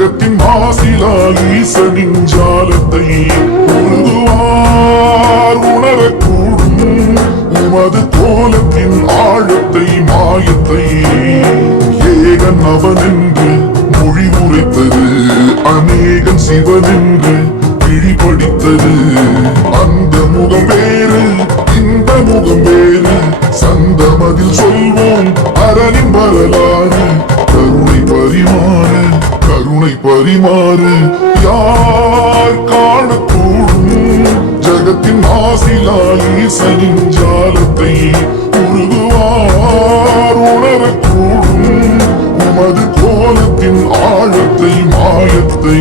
உலகத்தின் மாசிலால் ஈசனின் ஜாலத்தை உருகுவார் உணரக்கூடும். உமது கோலத்தின் ஆழத்தை மாயத்தை ஏகன் அவனென்று மொழி உரைத்தது. அநேகன் சிவனென்று விழிபடித்தது. அந்த முகம் வேறு இந்த முகம் வேறு. சந்தமதில் சொல்வோம் அரணின் வரலாறு கருணை பரிமாறு. உன்னை பரிமாறு யார் காணக்கூடும்? ஜகத்தின் ஆசிலா ஈசனின் ஜாலத்தை உருகுவார் உணரக்கூடும். உமது கோலத்தின் ஆழத்தை மாயத்தை